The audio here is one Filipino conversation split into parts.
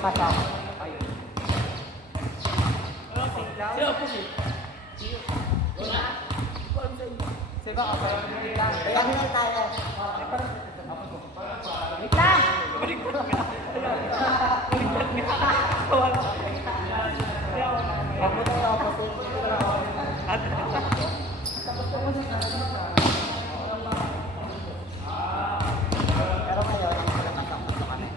Pasok. Sino po si? Siba ka pa. Kami na tayo. Wait lang! Ako tayo opposite. Pero ngayon, ang pinapasok kami.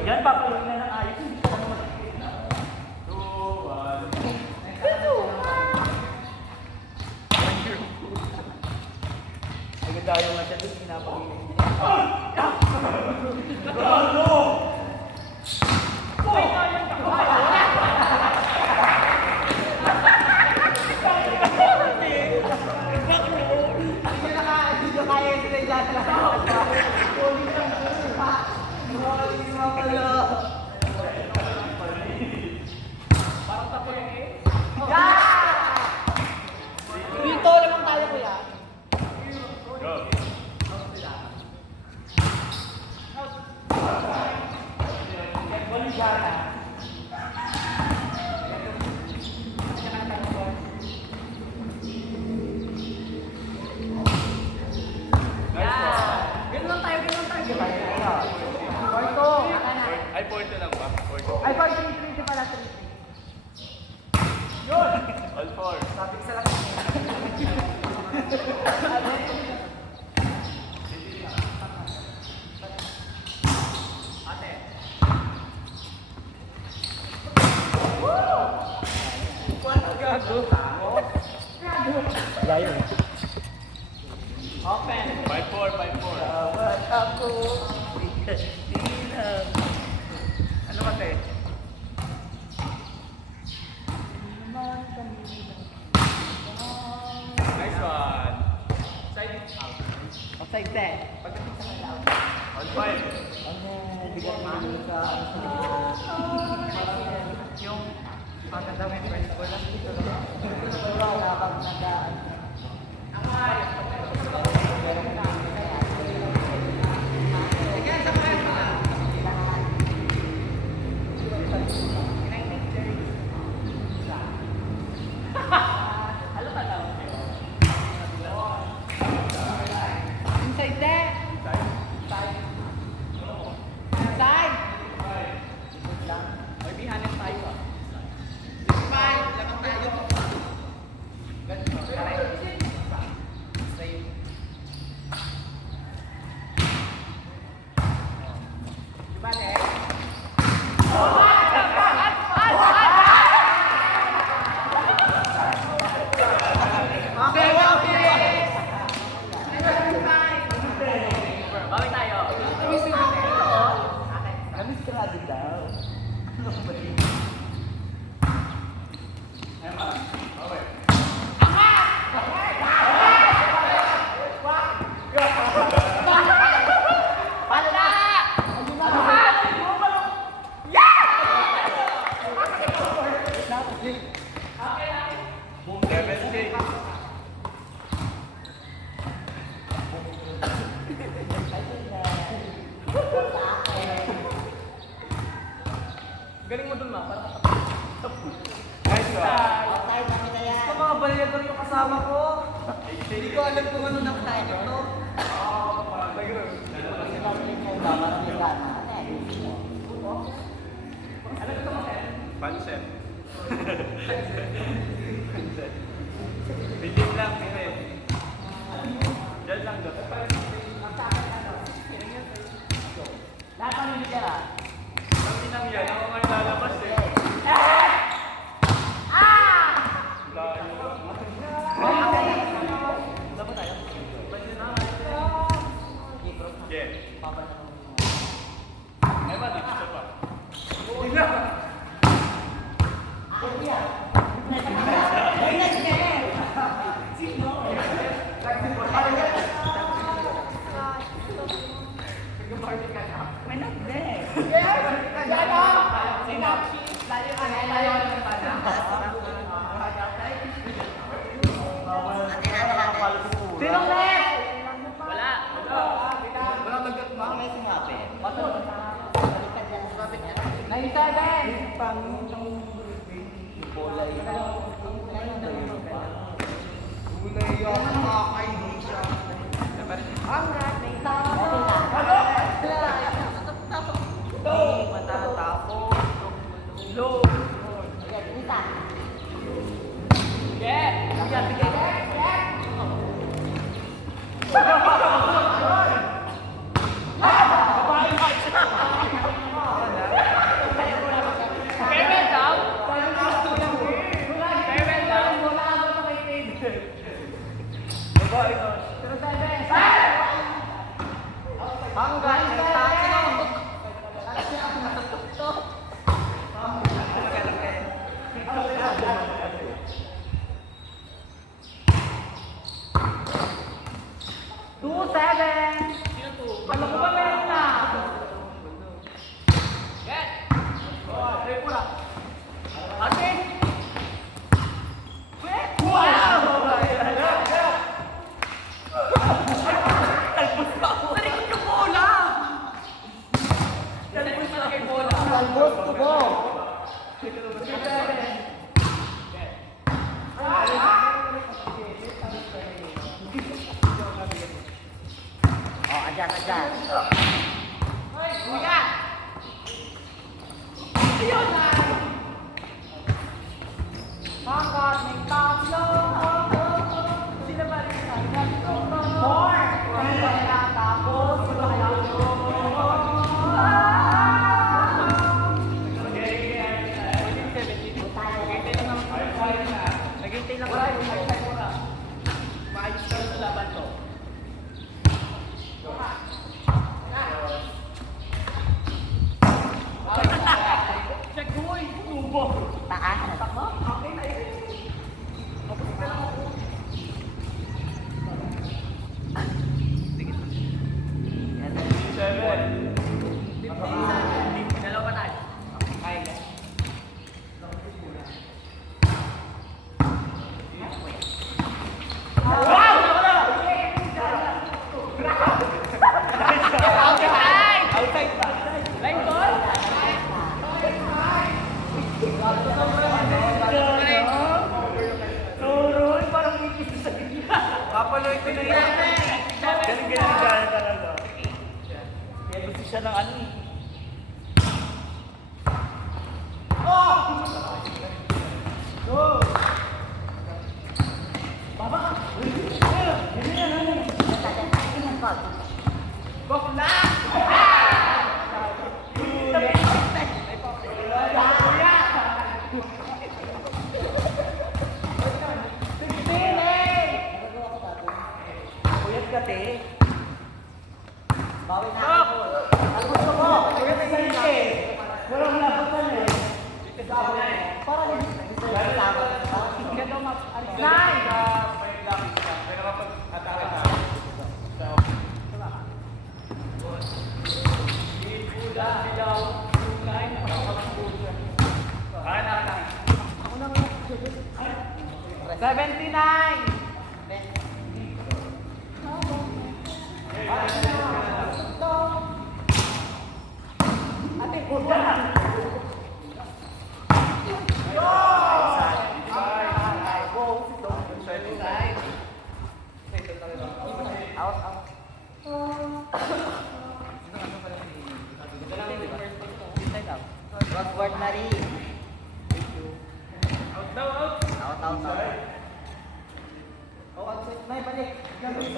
Yan, papayin na ng ayos. Agad tayo nga siya doon, pinapagin. Dito lang tayo kuya. Ay, porto lang ba? Porto. Ay, 4-3-3 pala 3. All four. Sabik sa lakas. Layo. Open. 5-4, 5-4. Ako. Ano ba, te? Nice one. Side out. Offside set. Pagdating sa kalaw. All five. Ano, bigyan namin sa Yung maganda mo yung first goal lang dito. wala kang nagaan. Inside set. Inside. Ay, bihanin tayo ah. Bawi tayo. Namiskrado daw. Galing mo dun, ma. Parang nice one. Offside kami na yan. Ito mga balyador yung kasama ko. Hindi ko alam kung ano nakatayo ito. Pancet. May nag-deck. Sinong net? Wala. Walang nagkat ma. May sumabi. Naisa din. Kulay yung kakay di siya. Low. Talbos ko po. Oh, adyan, adyan. Papaloy ko na yan. Galing-galing gana talaga. Kaya gusto siya ng ano eh. Puyat ka, te. Bawi na ako. Ang gusto mo. Walang labasan eh. Para din. Nine! $79! Ate, kurda na! Out, out. Rockford Marie. Out daw, out! Out, out, out. Oh, outside. May balik. Okay.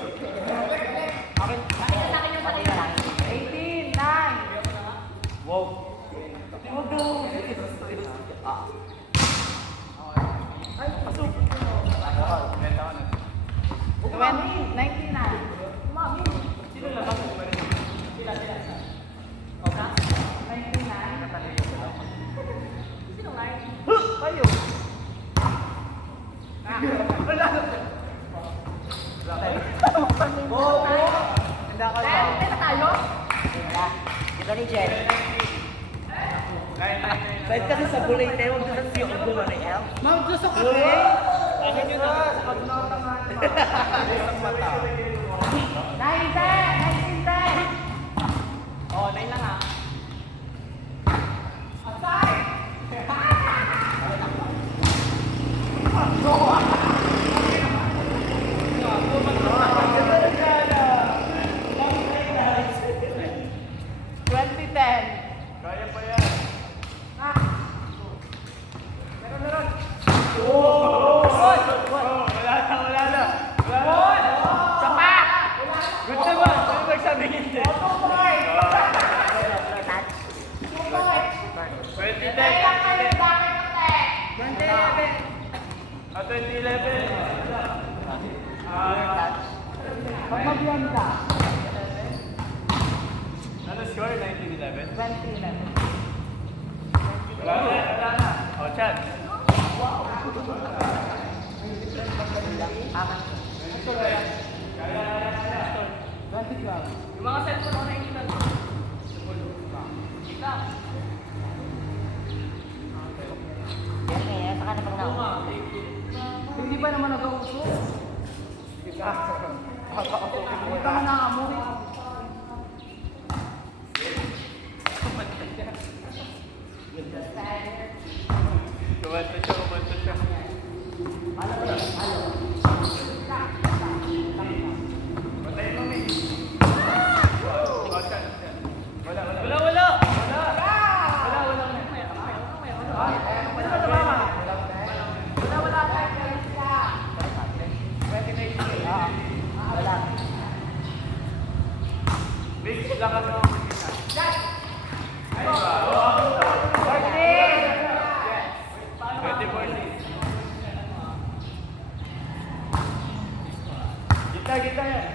Okay na lang. 18, 9! Wow! Huwag daw! Ah. Ay, pasok! 20, 99! Sino labas mo ba rin? Sila. Okay? 99? Sino 9? Kayo! Wala. Hindi ako lang. tayo? Ito ni Jen. Kahit kasi sa bulay tayo, huwag na sa yung gulo ni El. Ma'am, gusto ka rin? Akin yun na. Isang mata. 9-10! Oh, 9 lang ah. Kaya pa yan. Wala na. Good naman. Ano magsabi hindi? 20-10. Ah, 2011. Pagmabiyan ka. Ano score? 1911? 20-11. Wala na. Oh, Chad. Yung mga cellphone ko na yung ilan. Yan eh, saka na pag na. Hindi pa naman nag-uuso. Hindi ka man naamoy. Kumanta siya. Patay mo, May. Oh, Chad. Wala. Wala. Big, lakas mo. Ay, ba? 20-14. Kita yan.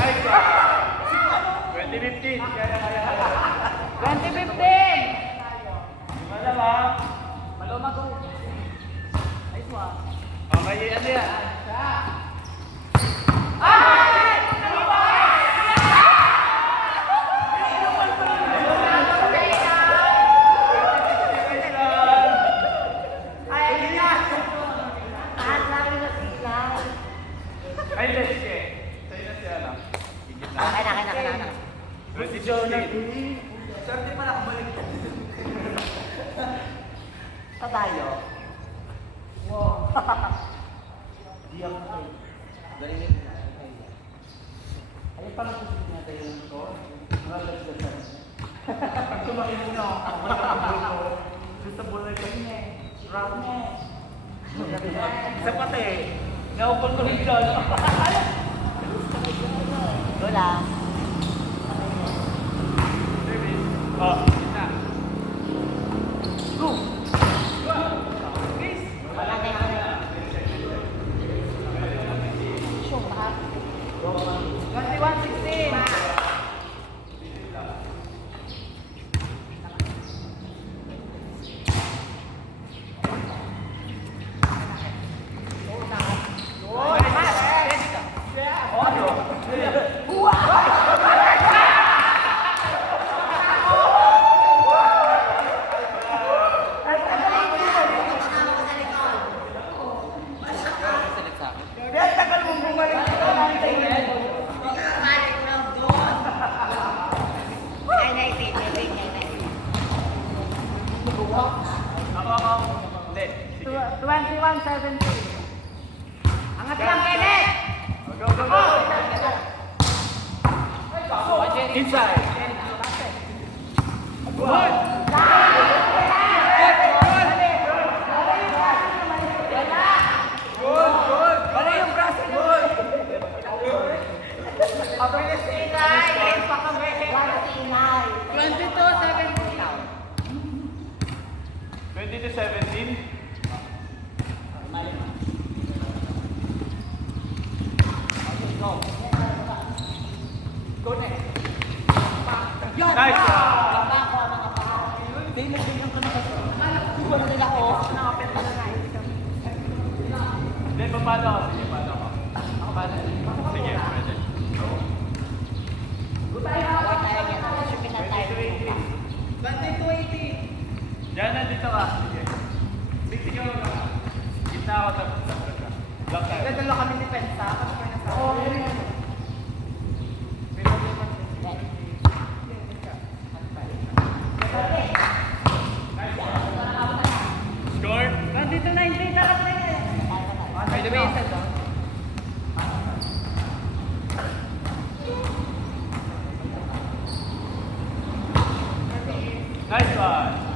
Ay, ba? 20-15. Kaya. 20-15! Wala ba? Maluma ko. Ay, suwa. Okay, ano yan? Ay, let's check. Sa'yo na siya lang. Kaya. Si Jonah. Swerte pala ako balik. Sa tayo. Wow. Di ako kayo. Galing na. Ayun pala susunod natin yung ito. Malalagdagan. Tumakin mo na ako. Gusto mo lang kasi. Round na. Isa pati eh. Naupon ko rin dyan. Wala. Service. Oh, isa. Go! Please! Wala na yung ano. Show, lahat. 21-16! Ako. Hindi. Sige. 21-17. Angat lang, Kenneth! Go, go, go! Inside. Good! Good! Mali yung braso, good! 20-17. Go next. Ganito ka. Bigyan ko na. Gitna ako tapos ka. Block tayo. Ganito lang kami ni Pensa. Kasi kayo nasa. Oo, yun. Score? Nandito na, hindi tarap na yun. By the way, isa doon. Nice one.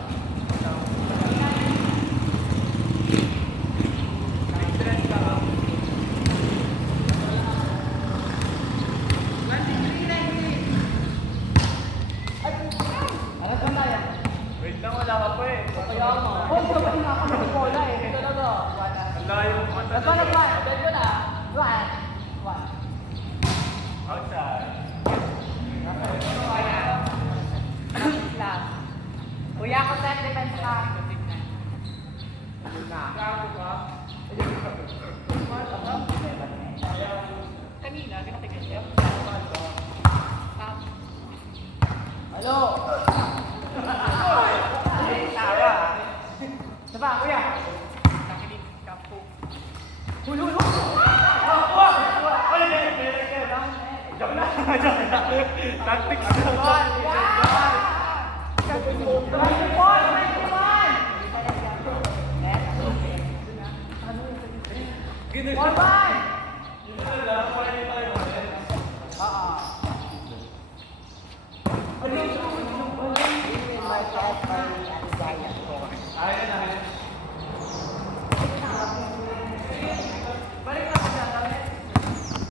Ano ba tayo? Wait lang, wala ka pa eh. Kaya mo. Oh, sabay na ako ng bola eh. Talaga. Ang layo mo pa That's one of one. Bet ko na. One. One. Outside. Lang. Kuya ko set defense ka. Kanina, ginatigil siya. Hello! Tawa. Diba, kuya? Nakinig ka po. Hulu! Tactics. Bye-bye!